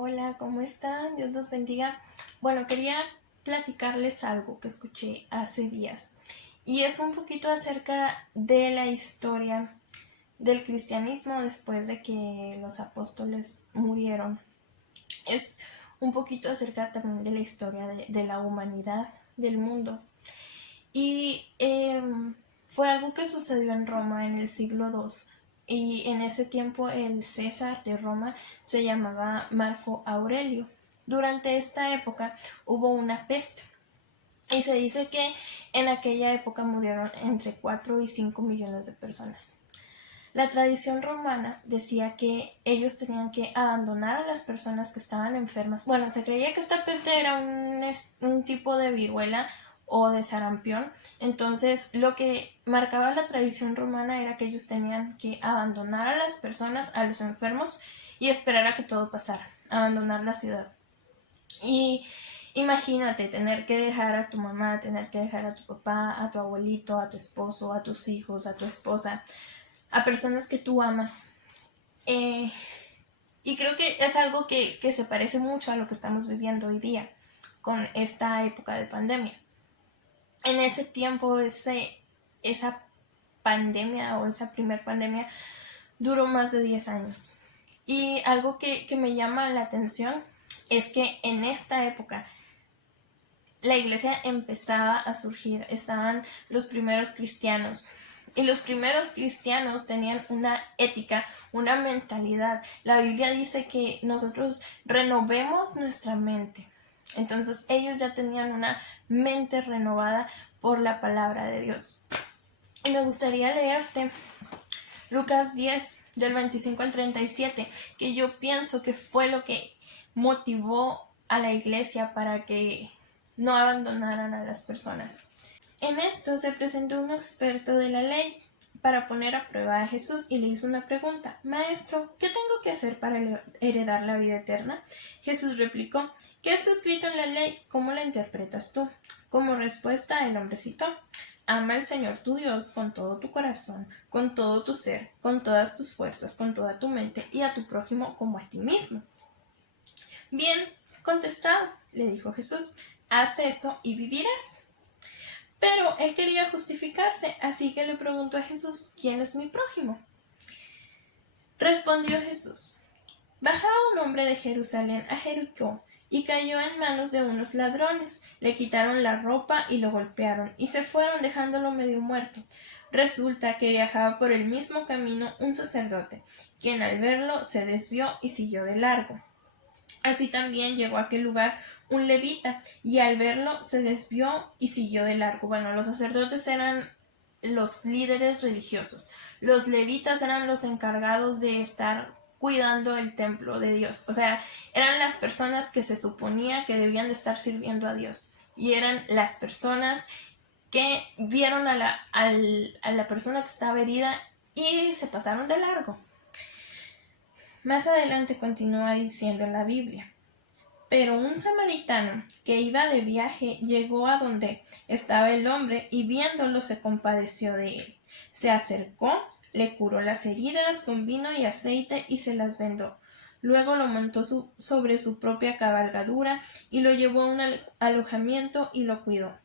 Hola, ¿cómo están? Dios los bendiga. Bueno, quería platicarles algo que escuché hace días y es un poquito acerca de la historia del cristianismo después de que los apóstoles murieron. Es un poquito acerca también de la historia de la humanidad, del mundo. Y fue algo que sucedió en Roma en el siglo II. Y en ese tiempo el César de Roma se llamaba Marco Aurelio. Durante esta época hubo una peste. Y se dice que en aquella época murieron entre 4 y 5 millones de personas. La tradición romana decía que ellos tenían que abandonar a las personas que estaban enfermas. Bueno, se creía que esta peste era un tipo de viruela o de sarampión. Entonces, lo que marcaba la tradición romana era que ellos tenían que abandonar a las personas, a los enfermos, y esperar a que todo pasara, abandonar la ciudad. Y imagínate tener que dejar a tu mamá, tener que dejar a tu papá, a tu abuelito, a tu esposo, a tus hijos, a tu esposa, a personas que tú amas. Eh, y creo que es algo que se parece mucho a lo que estamos viviendo hoy día con esta época de pandemia. En ese tiempo, esa pandemia o esa primer pandemia duró más de 10 años. Y algo que me llama la atención es que en esta época la iglesia empezaba a surgir, estaban los primeros cristianos. Y los primeros cristianos tenían una ética, una mentalidad. La Biblia dice que nosotros renovemos nuestra mente. Entonces ellos ya tenían una mente renovada por la palabra de Dios. Y me gustaría leerte Lucas 10, del 25 al 37, que yo pienso que fue lo que motivó a la iglesia para que no abandonaran a las personas. En esto se presentó un experto de la ley para poner a prueba a Jesús y le hizo una pregunta: Maestro, ¿qué tengo que hacer para heredar la vida eterna? Jesús replicó: ¿Qué está escrito en la ley? ¿Cómo la interpretas tú? Como respuesta, el hombre citó: Ama al Señor tu Dios con todo tu corazón, con todo tu ser, con todas tus fuerzas, con toda tu mente, y a tu prójimo como a ti mismo. Bien contestado, le dijo Jesús, haz eso y vivirás. Pero él quería justificarse, así que le preguntó a Jesús: ¿Quién es mi prójimo? Respondió Jesús: Bajaba un hombre de Jerusalén a Jericó y cayó en manos de unos ladrones. Le quitaron la ropa y lo golpearon y se fueron dejándolo medio muerto. Resulta que viajaba por el mismo camino un sacerdote, quien al verlo se desvió y siguió de largo. Así también llegó a aquel lugar un levita, y al verlo se desvió y siguió de largo. Bueno, los sacerdotes eran los líderes religiosos. Los levitas eran los encargados de estar cuidando el templo de Dios. O sea, eran las personas que se suponía que debían de estar sirviendo a Dios. Y eran las personas que vieron a la persona que estaba herida y se pasaron de largo. Más adelante continúa diciendo en la Biblia: Pero un samaritano que iba de viaje llegó a donde estaba el hombre y viéndolo se compadeció de él. Se acercó, le curó las heridas con vino y aceite y se las vendó. Luego lo montó sobre su propia cabalgadura y lo llevó a un alojamiento y lo cuidó.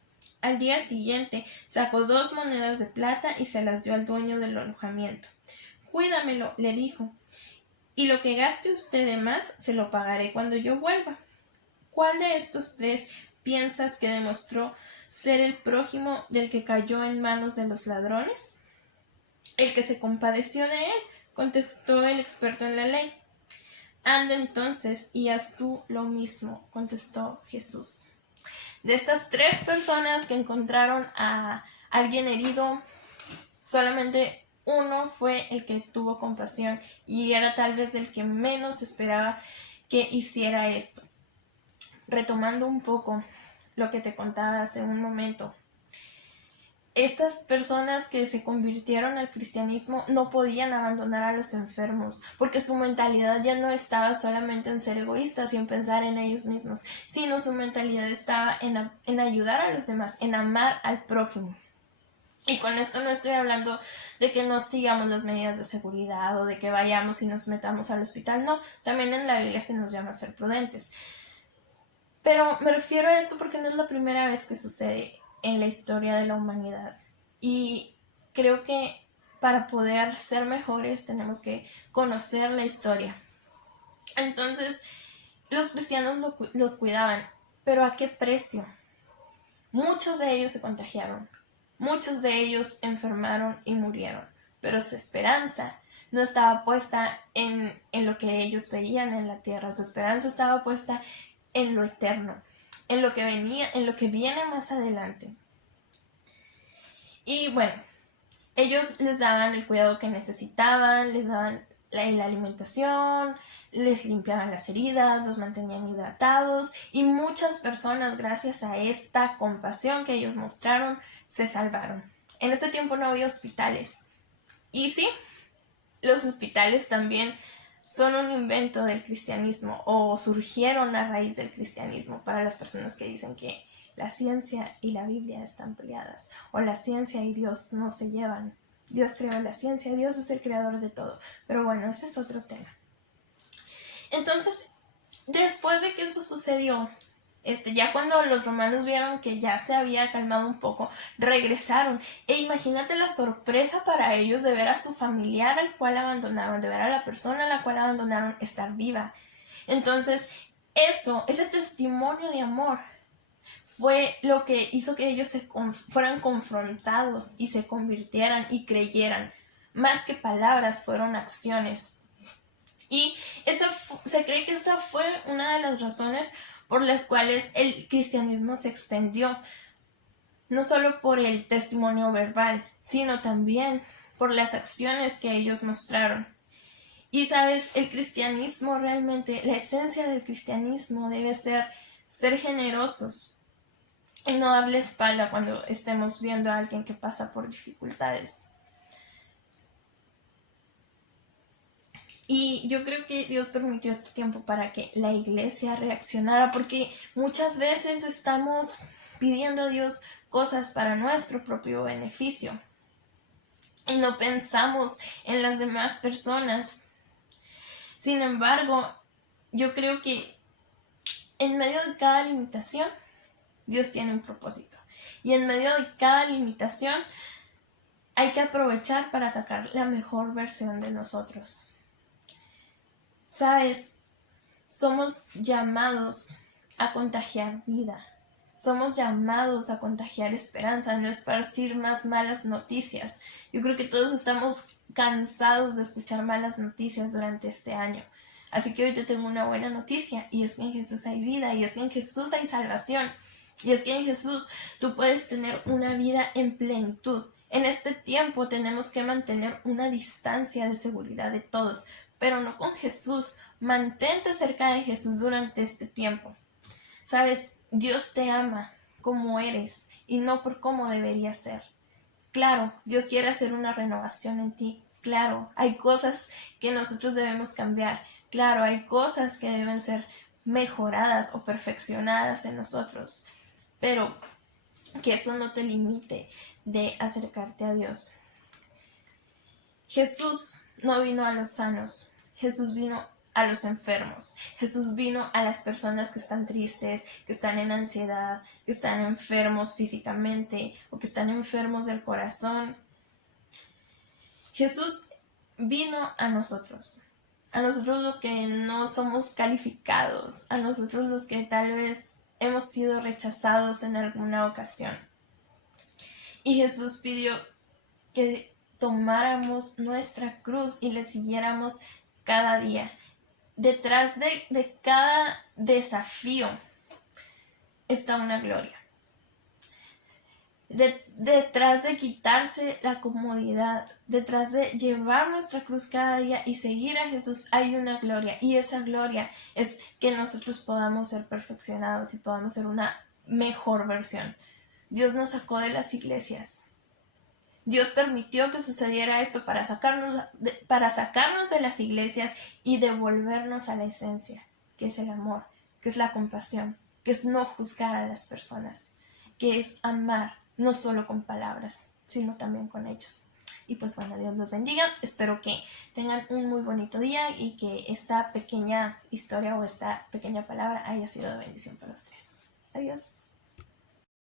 Al día siguiente sacó 2 monedas de plata y se las dio al dueño del alojamiento. Cuídamelo, le dijo, y lo que gaste usted de más se lo pagaré cuando yo vuelva. ¿Cuál de estos 3 piensas que demostró ser el prójimo del que cayó en manos de los ladrones? El que se compadeció de él, contestó el experto en la ley. Anda entonces y haz tú lo mismo, contestó Jesús. De estas 3 personas que encontraron a alguien herido, solamente uno fue el que tuvo compasión y era tal vez del que menos esperaba que hiciera esto. Retomando un poco lo que te contaba hace un momento, estas personas que se convirtieron al cristianismo no podían abandonar a los enfermos, porque su mentalidad ya no estaba solamente en ser egoístas y en pensar en ellos mismos, sino su mentalidad estaba en ayudar a los demás, en amar al prójimo. Y con esto no estoy hablando de que no sigamos las medidas de seguridad o de que vayamos y nos metamos al hospital, no, también en la Biblia se nos llama a ser prudentes. Pero me refiero a esto porque no es la primera vez que sucede en la historia de la humanidad. Y creo que para poder ser mejores tenemos que conocer la historia. Entonces, los cristianos los cuidaban, pero ¿a qué precio? Muchos de ellos se contagiaron, muchos de ellos enfermaron y murieron, pero su esperanza no estaba puesta en lo que ellos veían en la tierra, su esperanza estaba puesta en lo eterno, en lo que venía, en lo que viene más adelante. Y bueno, ellos les daban el cuidado que necesitaban, les daban la alimentación, les limpiaban las heridas, los mantenían hidratados y muchas personas, gracias a esta compasión que ellos mostraron, se salvaron. En ese tiempo no había hospitales. Y sí, los hospitales también son un invento del cristianismo o surgieron a raíz del cristianismo para las personas que dicen que la ciencia y la Biblia están peleadas o la ciencia y Dios no se llevan. Dios creó la ciencia, Dios es el creador de todo. Pero bueno, ese es otro tema. Entonces, después de que eso sucedió, ya cuando los romanos vieron que ya se había calmado un poco, regresaron. E imagínate la sorpresa para ellos de ver a su familiar al cual abandonaron, de ver a la persona a la cual abandonaron estar viva. Entonces, ese testimonio de amor fue lo que hizo que ellos fueran confrontados y se convirtieran y creyeran. Más que palabras, fueron acciones. Y se cree que esta fue una de las razones por las cuales el cristianismo se extendió, no solo por el testimonio verbal, sino también por las acciones que ellos mostraron. Y sabes, el cristianismo realmente, la esencia del cristianismo debe ser generosos y no darle espalda cuando estemos viendo a alguien que pasa por dificultades. Y yo creo que Dios permitió este tiempo para que la iglesia reaccionara, porque muchas veces estamos pidiendo a Dios cosas para nuestro propio beneficio y no pensamos en las demás personas. Sin embargo, yo creo que en medio de cada limitación, Dios tiene un propósito. Y en medio de cada limitación, hay que aprovechar para sacar la mejor versión de nosotros. Sabes, somos llamados a contagiar vida. Somos llamados a contagiar esperanza, a no esparcir más malas noticias. Yo creo que todos estamos cansados de escuchar malas noticias durante este año. Así que hoy te tengo una buena noticia, y es que en Jesús hay vida, y es que en Jesús hay salvación, y es que en Jesús tú puedes tener una vida en plenitud. En este tiempo tenemos que mantener una distancia de seguridad de todos, pero no con Jesús. Mantente cerca de Jesús durante este tiempo. Sabes, Dios te ama como eres y no por cómo deberías ser. Claro, Dios quiere hacer una renovación en ti. Claro, hay cosas que nosotros debemos cambiar. Claro, hay cosas que deben ser mejoradas o perfeccionadas en nosotros. Pero que eso no te limite de acercarte a Dios. Jesús no vino a los sanos, Jesús vino a los enfermos. Jesús vino a las personas que están tristes, que están en ansiedad, que están enfermos físicamente o que están enfermos del corazón. Jesús vino a nosotros los que no somos calificados, a nosotros los que tal vez hemos sido rechazados en alguna ocasión. Y Jesús pidió que tomáramos nuestra cruz y le siguiéramos cada día. Detrás de cada desafío está una gloria. Detrás de quitarse la comodidad, detrás de llevar nuestra cruz cada día y seguir a Jesús, hay una gloria. Y esa gloria es que nosotros podamos ser perfeccionados y podamos ser una mejor versión. Dios nos sacó de las iglesias. Dios permitió que sucediera esto para sacarnos de las iglesias y devolvernos a la esencia, que es el amor, que es la compasión, que es no juzgar a las personas, que es amar, no solo con palabras, sino también con hechos. Y pues bueno, Dios los bendiga. Espero que tengan un muy bonito día y que esta pequeña historia o esta pequeña palabra haya sido de bendición para ustedes. Adiós.